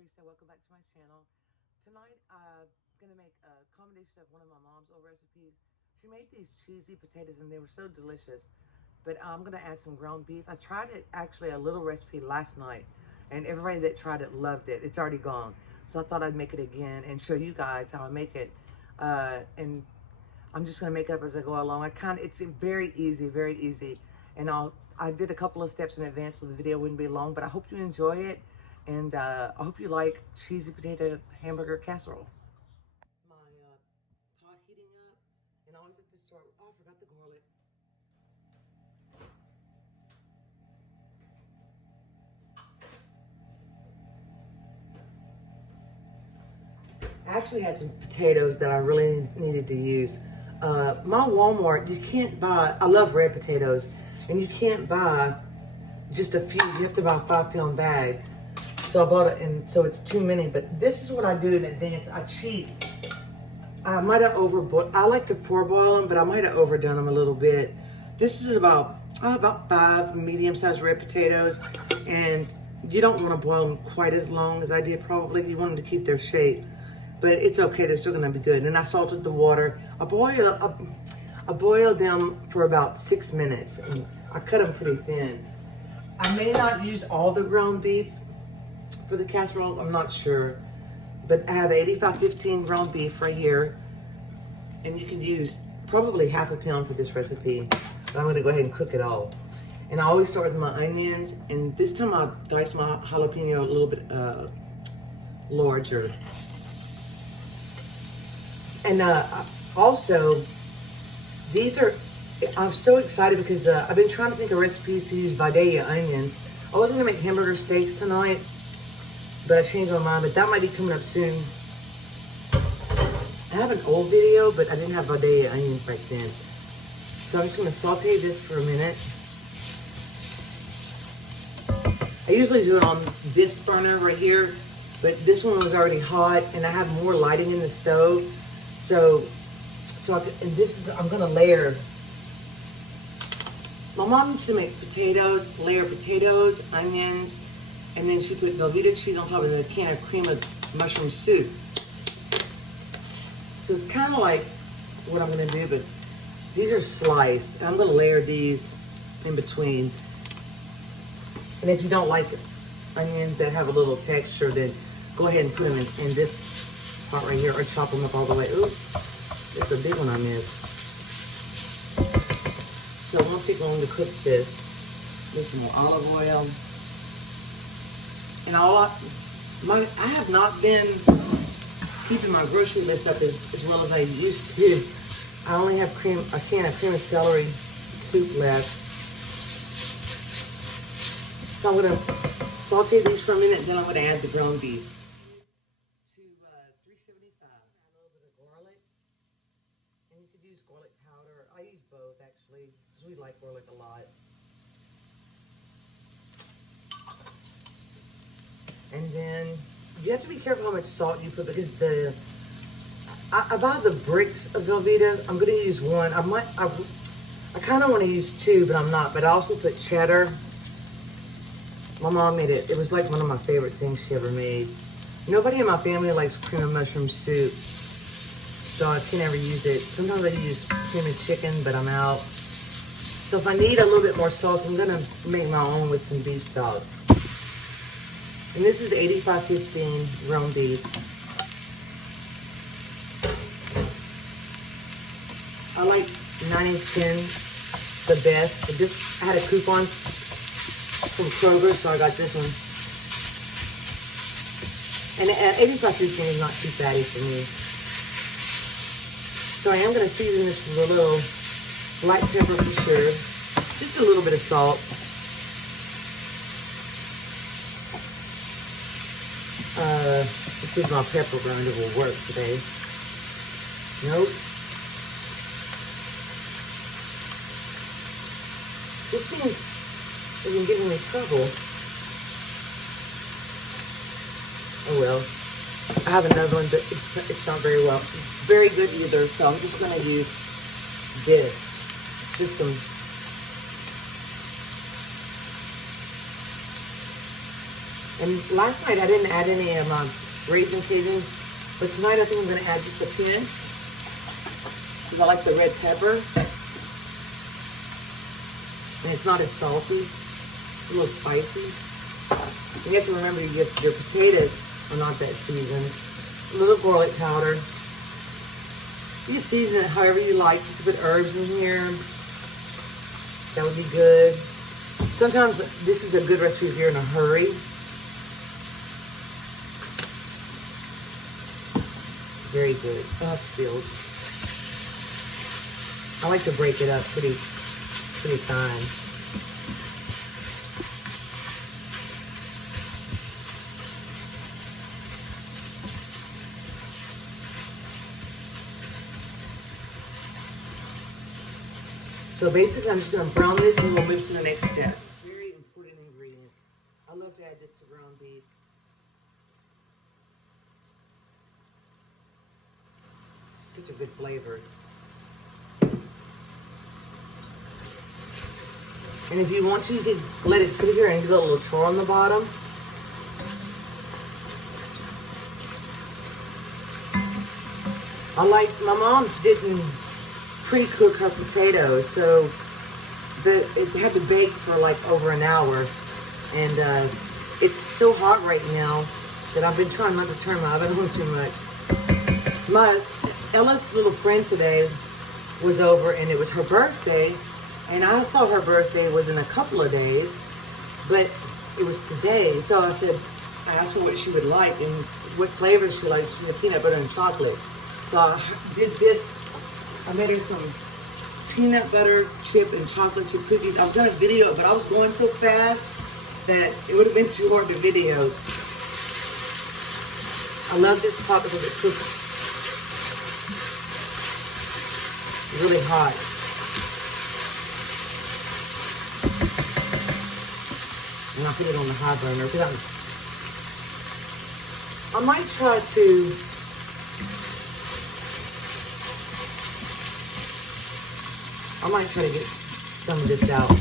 Tressa. Welcome back to my channel. Tonight I'm going to make a combination of one of my mom's old recipes. She made these cheesy potatoes and they were so delicious. But I'm going to add some ground beef. I tried it, actually, a little recipe last night. And everybody that tried it loved it. It's already gone. So I thought I'd make it again and show you guys how I make it. And I'm just going to make it up as I go along. It's very easy, very easy. And I did a couple of steps in advance so the video wouldn't be long. But I hope you enjoy it. And I hope you like cheesy potato hamburger casserole. My pot heating up, and I always have to start. Oh, I forgot the garlic. I actually had some potatoes that I really needed to use. My Walmart, you can't buy. I love red potatoes, and you can't buy just a few. You have to buy a 5-pound bag. So I bought it, and so it's too many, but this is what I do in advance. I cheat. I might have overboiled. I like to parboil them, but I might have overdone them a little bit. This is about 5 medium-sized red potatoes, and you don't want to boil them quite as long as I did probably. You want them to keep their shape, but it's okay. They're still going to be good. And I salted the water. I boiled them for about 6 minutes, and I cut them pretty thin. I may not use all the ground beef for the casserole, I'm not sure, but I have 85-15 ground beef right here, and you can use probably half a pound for this recipe, but I'm going to go ahead and cook it all. And I always start with my onions, and this time I diced my jalapeno a little bit larger. And also, I'm so excited because I've been trying to think of recipes to use Vidalia onions. I was going to make hamburger steaks tonight, but I changed my mind, but that might be coming up soon. I have an old video, but I didn't have Vidalia onions back then. So I'm just going to saute this for a minute. I usually do it on this burner right here, but this one was already hot, and I have more lighting in the stove. I'm going to layer. My mom used to make potatoes, layer potatoes, onions, and then she put Velveeta cheese on top of a can of cream of mushroom soup. So it's kind of like what I'm going to do, but these are sliced. I'm going to layer these in between. And if you don't like onions that have a little texture, then go ahead and put them in this part right here, or chop them up all the way. Ooh, it's a big one I missed. So it won't take long to cook this. There's some more olive oil. And I have not been keeping my grocery list up as well as I used to. I only have a can of cream of celery soup left. So I'm going to saute these for a minute, then I'm going to add the ground beef. To 375. Add a little bit of garlic. And you could use garlic powder. I use both, actually, because we like garlic a lot. And then you have to be careful how much salt you put, because I buy the bricks of Velveeta. I'm going to use one. I kind of want to use 2, but I'm not. But I also put cheddar. My mom made it. It was like one of my favorite things she ever made. Nobody in my family likes cream of mushroom soup, so I can never use it. Sometimes I use cream of chicken, but I'm out. So if I need a little bit more sauce, I'm going to make my own with some beef stock. And this is 85-15 ground beef. I like 90-10 the best. I had a coupon from Kroger, so I got this one. And 85-15 is not too fatty for me. So I am going to season this with a little black pepper for sure. Just a little bit of salt. Let's see if my pepper grinder will work today. Nope. This thing isn't giving me trouble. Oh well. I have another one, but it's not very well. Very good either, so I'm just going to use this. It's just some And last night I didn't add any of my raisin Cajun, but tonight I think I'm going to add just a pinch because I like the red pepper. And it's not as salty. It's a little spicy. And you have to remember your potatoes are not that seasoned. A little garlic powder. You can season it however you like. You can put herbs in here. That would be good. Sometimes this is a good recipe if you're in a hurry. Very good. Oh, spilled. I like to break it up pretty fine. So basically, I'm just going to brown this and we'll move to the next step. Very important ingredient. I love to add this to ground beef. Such a good flavor. And if you want to, you can let it sit here and get a little char on the bottom. My mom didn't pre-cook her potatoes, so it had to bake for like over an hour. And it's so hot right now that I've been trying not to turn my oven on too much. Ella's little friend today was over and it was her birthday, and I thought her birthday was in a couple of days, but it was today. So I asked her what she would like and what flavor she liked. She said peanut butter and chocolate. So I did this. I made her some peanut butter chip and chocolate chip cookies. I was gonna video it, but I was going so fast that it would have been too hard to video. I love this pot because it cooks really hot. And I'll put it on the high burner because I might try to get some of this out.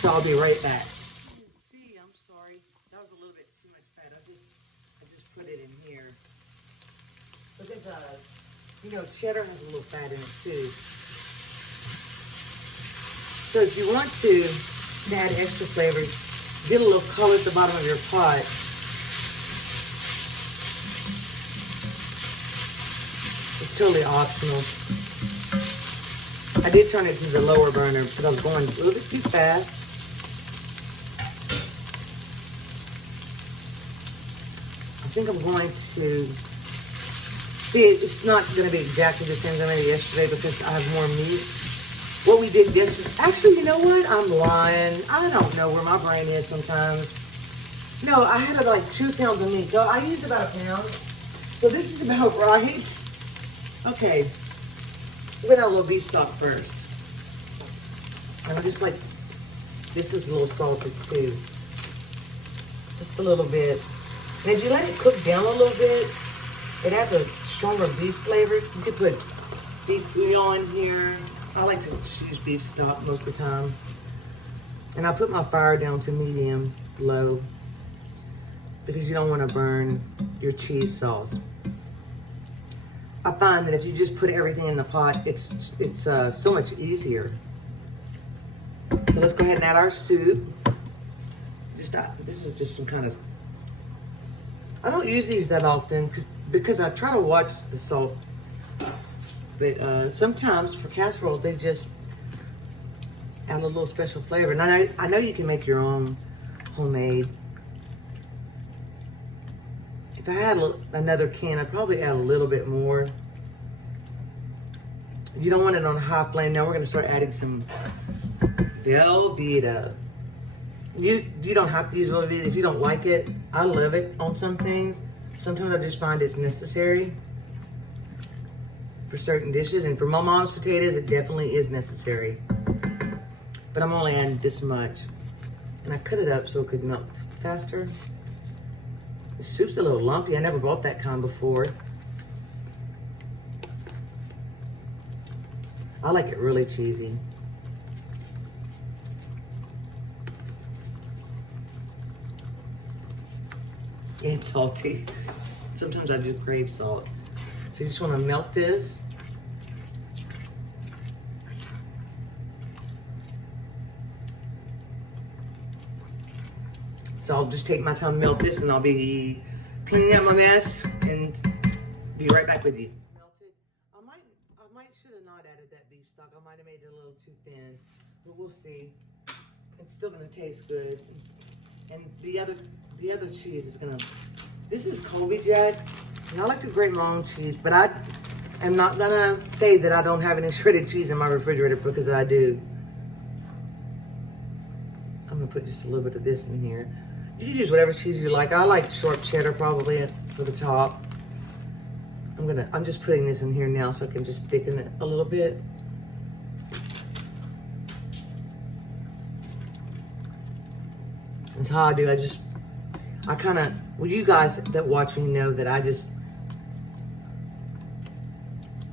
So I'll be right back. See, I'm sorry. That was a little bit too much fat. I just put it in here. Because you know, cheddar has a little fat in it too. So if you want to add extra flavor, get a little color at the bottom of your pot. It's totally optional. I did turn it to the lower burner because I was going a little bit too fast. I think I'm going to, see, it's not going to be exactly the same as I made yesterday because I have more meat. What we did yesterday, actually, you know what? I'm lying. I don't know where my brain is sometimes. No, I had like 2 pounds of meat, so I used about a pound. So this is about right. Okay. We're gonna add a little beef stock first. And I'm just like, this is a little salted too. Just a little bit. And if you let it cook down a little bit, it adds a stronger beef flavor. You could put beef bouillon here. I like to choose beef stock most of the time. And I put my fire down to medium low because you don't want to burn your cheese sauce. I find that if you just put everything in the pot, it's so much easier. So let's go ahead and add our soup. This is just some kind of, I don't use these that often because I try to watch the salt. But sometimes for casseroles, they just add a little special flavor. And I know you can make your own homemade. If I had another can, I'd probably add a little bit more. You don't want it on a high flame. Now we're going to start adding some Velveeta. You don't have to use Velveeta if you don't like it. I love it on some things. Sometimes I just find it's necessary for certain dishes. And for my mom's potatoes, it definitely is necessary. But I'm only adding this much. And I cut it up so it could melt faster. The soup's a little lumpy. I never bought that kind before. I like it really cheesy. and salty. Sometimes I do crave salt. So you just want to melt this. So I'll just take my time, melt this, and I'll be cleaning up my mess and be right back with you. Melted. I might should have not added that beef stock. I might have made it a little too thin, but we'll see. It's still gonna taste good. And the other cheese is gonna. This is Colby Jack, and I like to grate my own cheese, but I am not gonna say that I don't have any shredded cheese in my refrigerator because I do. I'm gonna put just a little bit of this in here. You can use whatever cheese you like. I like sharp cheddar probably for the top. I'm just putting this in here now so I can just thicken it a little bit. That's how I do. Well, you guys that watch me know that I just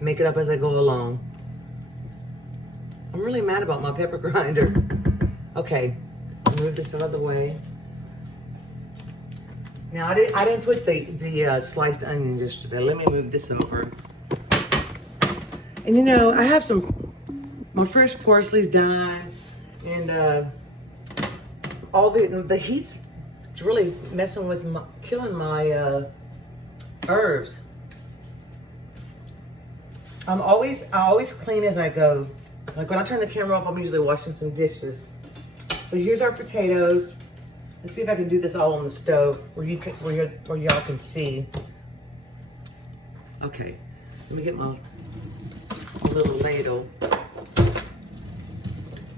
make it up as I go along. I'm really mad about my pepper grinder. Okay, move this out of the way. Now I didn't put the sliced onion yesterday. Let me move this over. And you know, I have my fresh parsley's done, and all the heat's really messing with killing my herbs. I always clean as I go. Like when I turn the camera off, I'm usually washing some dishes. So here's our potatoes. Let's see if I can do this all on the stove where y'all can see. Okay, let me get my little ladle.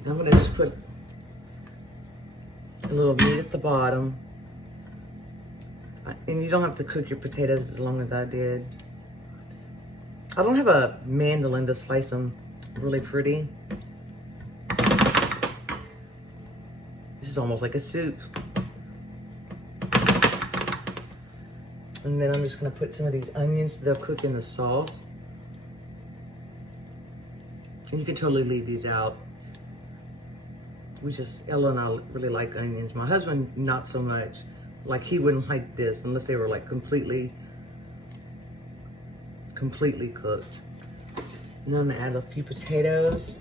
I'm gonna just put a little meat at the bottom. And you don't have to cook your potatoes as long as I did. I don't have a mandolin to slice them really pretty. This is almost like a soup. And then I'm just gonna put some of these onions, they'll cook in the sauce. And you can totally leave these out. Ella and I really like onions. My husband, not so much. Like he wouldn't like this unless they were like completely cooked. And then I'm gonna add a few potatoes.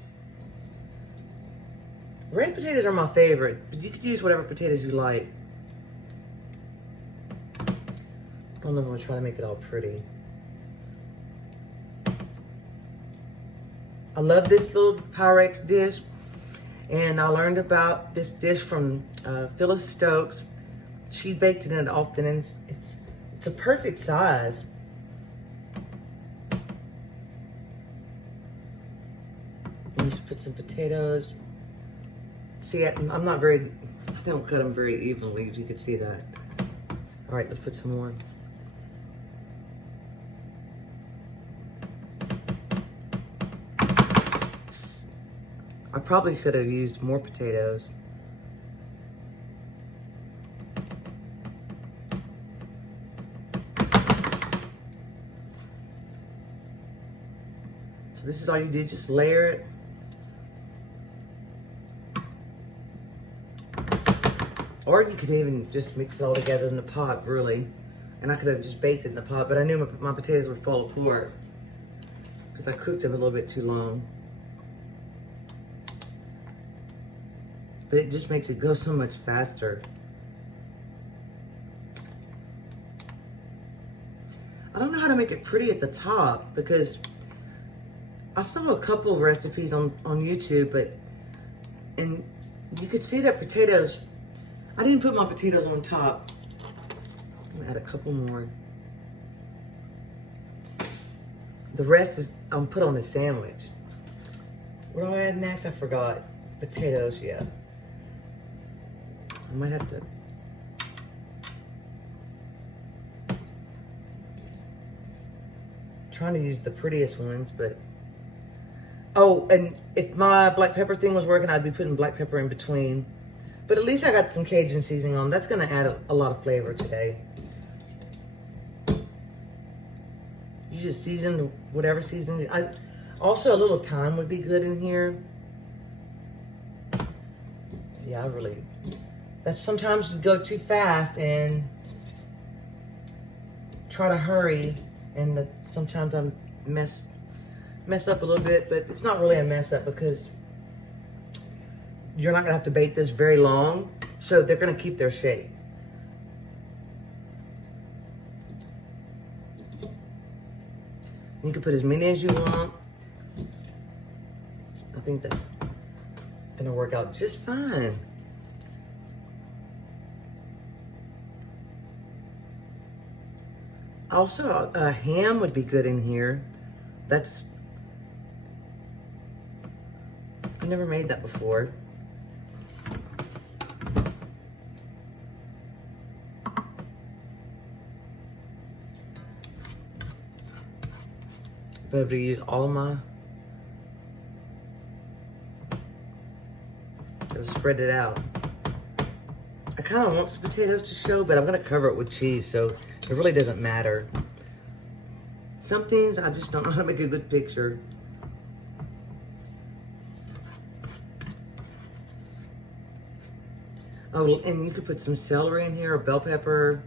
Red potatoes are my favorite, but you could use whatever potatoes you like. I don't know if I'm gonna try to make it all pretty. I love this little Pyrex dish, and I learned about this dish from Phyllis Stokes. She baked it often, and it's a perfect size. Let me just put some potatoes. See, I don't cut them very evenly, if you can see that. All right, let's put some more. I probably could have used more potatoes. So this is all you do, just layer it. Or you could even just mix it all together in the pot, really. And I could have just baked it in the pot, but I knew my potatoes would fall apart because I cooked them a little bit too long. But it just makes it go so much faster. I don't know how to make it pretty at the top because I saw a couple of recipes on YouTube, and you could see that potatoes, I didn't put my potatoes on top. I'm gonna add a couple more. The rest is put on the sandwich. What do I add next? I forgot. Potatoes, yeah. I might have to. Trying to use the prettiest ones, but. Oh, and if my black pepper thing was working, I'd be putting black pepper in between. But at least I got some Cajun seasoning on. That's gonna add a lot of flavor today. You just season whatever seasoning. Also, a little thyme would be good in here. Yeah, that's sometimes you go too fast and try to hurry, and sometimes I mess up a little bit, but it's not really a mess up because you're not gonna have to bake this very long, so they're gonna keep their shape. You can put as many as you want. I think that's gonna work out just fine. Also, a ham would be good in here. I've never made that before. Be able to use all my, just spread it out. I kind of want some potatoes to show, but I'm gonna cover it with cheese, so it really doesn't matter. Some things I just don't know how to make a good picture. Oh, and you could put some celery in here, or bell pepper.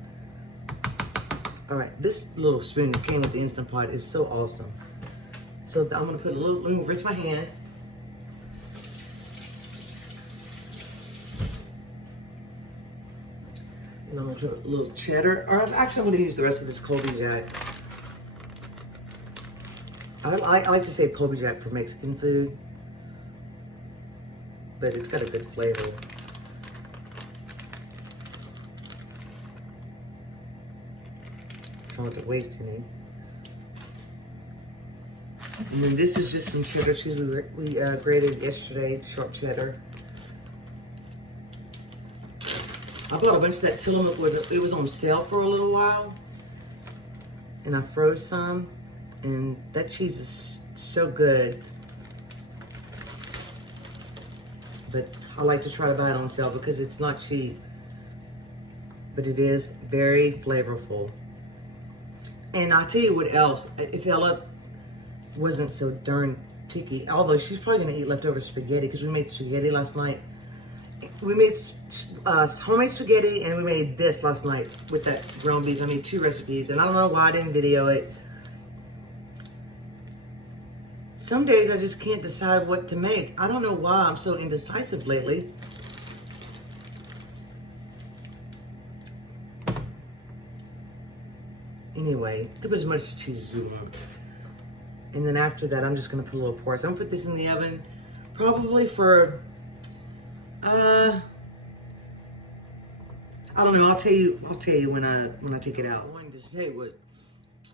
All right, this little spoon that came with the Instant Pot is so awesome. So I'm gonna put a little, let me rinse my hands. And I'm gonna put a little cheddar, or actually I'm gonna use the rest of this Colby Jack. I like to save Colby Jack for Mexican food, but it's got a good flavor. I don't want to waste any. And then this is just some cheddar cheese we grated yesterday, sharp cheddar. I bought a bunch of that Tillamook, it was on sale for a little while. And I froze some, and that cheese is so good. But I like to try to buy it on sale because it's not cheap, but it is very flavorful. And I'll tell you what else, if Ella wasn't so darn picky, although she's probably gonna eat leftover spaghetti because we made spaghetti last night. We made homemade spaghetti, and we made this last night with that ground beef. I made 2 recipes, and I don't know why I didn't video it. Some days I just can't decide what to make. I don't know why I'm so indecisive lately. Anyway, put as much cheese as you want. And then after that, I'm just gonna put a little pork. So I'm gonna put this in the oven, probably for, I don't know. I'll tell you when I take it out. What I wanted to say was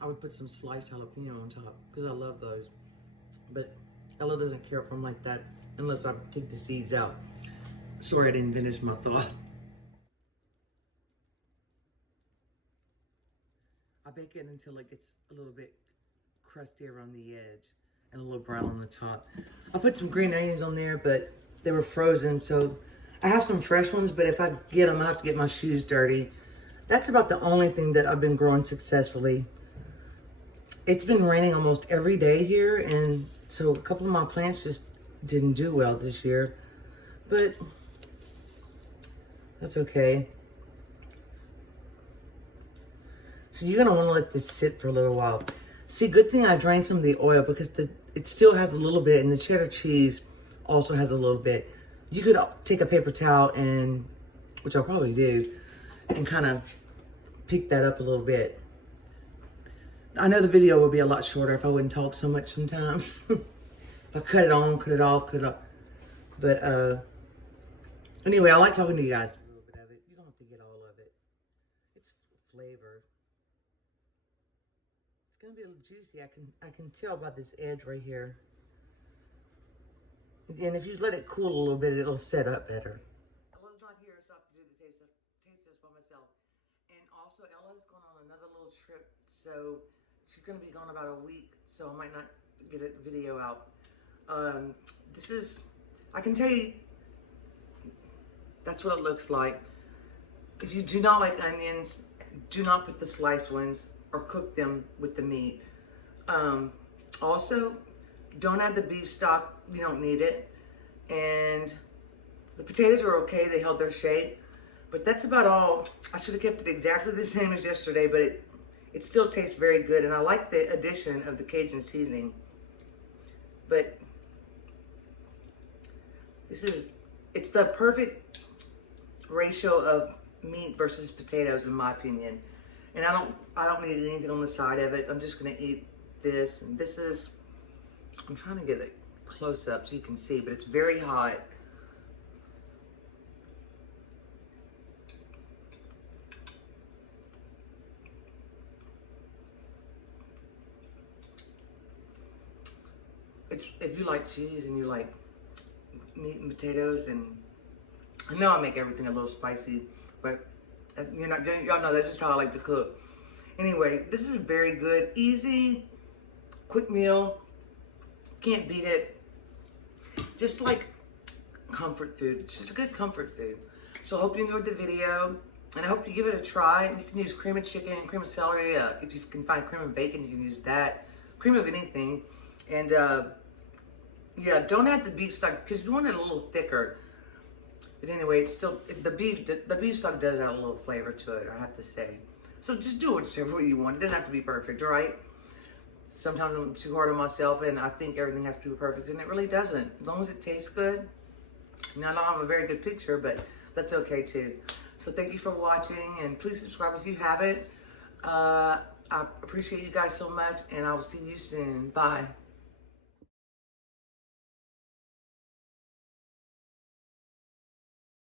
I would put some sliced jalapeno on top because I love those. But Ella doesn't care if I'm like that unless I take the seeds out. Sorry, I didn't finish my thought. I bake it until it gets a little bit crusty around the edge and a little brown on the top. I put some green onions on there, but they were frozen, so I have some fresh ones, but if I get them, I have to get my shoes dirty. That's about the only thing that I've been growing successfully. It's been raining almost every day here, and so a couple of my plants just didn't do well this year, but that's okay. So you're gonna wanna let this sit for a little while. See, good thing I drained some of the oil because it still has a little bit, and the cheddar cheese also has a little bit. You could take a paper towel and, which I'll probably do, and kind of pick that up a little bit. I know the video would be a lot shorter if I wouldn't talk so much sometimes. If I cut it on, cut it off, cut it off. But anyway, I like talking to you guys. A little bit of it. You don't have to get all of it. It's flavor. It's gonna be a little juicy. I can tell by this edge right here. And if you let it cool a little bit, it'll set up better. Ella's not here, so I have to do the taste test by myself. And also, Ella's going on another little trip, so she's going to be gone about a week, so I might not get a video out. This is, I can tell you, that's what it looks like. If you do not like onions, do not put the sliced ones or cook them with the meat. Also, don't add the beef stock. You don't need it. And the potatoes are okay. They held their shape. But that's about all. I should have kept it exactly the same as yesterday, but it still tastes very good. And I like the addition of the Cajun seasoning. But it's the perfect ratio of meat versus potatoes in my opinion. And I don't need anything on the side of it. I'm just gonna eat this. And this is, I'm trying to get it close up so you can see, but it's very hot. If you like cheese and you like meat and potatoes, and I know I make everything a little spicy, but y'all know that's just how I like to cook. Anyway, this is very good, easy, quick meal. Can't beat it. Just like comfort food. It's just a good comfort food. So I hope you enjoyed the video, and I hope you give it a try. You can use cream of chicken, cream of celery. If you can find cream of bacon, you can use that. Cream of anything. And yeah, don't add the beef stock because you want it a little thicker. But anyway, it's still the beef stock does add a little flavor to it, I have to say. So just do whichever way you want. It doesn't have to be perfect, all right? Sometimes I'm too hard on myself and I think everything has to be perfect, and it really doesn't. As long as it tastes good. Now I don't have a very good picture, but that's okay too. So thank you for watching, and please subscribe if you haven't. I appreciate you guys so much, and I will see you soon. Bye.